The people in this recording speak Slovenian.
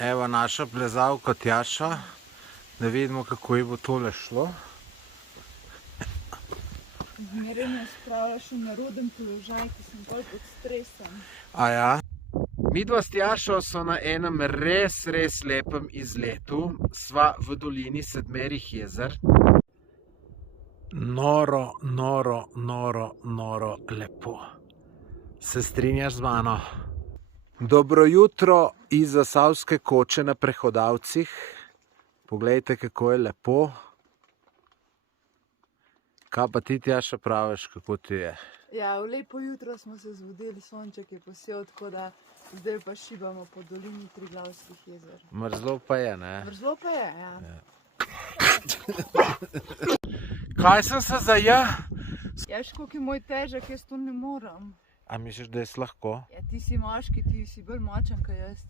Evo naša plezalka Tjaša, da vidimo, kako ji bo tole šlo. Zmeraj me spravljaš v neroden položaj, ki sem bolj pod stresom. A ja? Midva s Tjašo so na enem res lepem izletu. Sva v dolini Sedmerih jezer. Noro lepo. Se strinjaš z mano? Dobro jutro iz Zasavske koče na Prehodavcih. Poglejte, kako je lepo. Kaj pa ti, Tjaša, praviš, kako ti je? Ja, v lepo jutro smo se zbudili, sonček je posel, tako da zdaj pa šibamo po dolini Triglavskih jezer. Mrzlo pa je, ne? Mrzlo pa je, ja. Kaj sem se zajel? Jaš, koliko je moj težek, jaz to ne morem. A misliš, da je lahko? Ja, ti si moški, ti si bolj močen, kot jaz.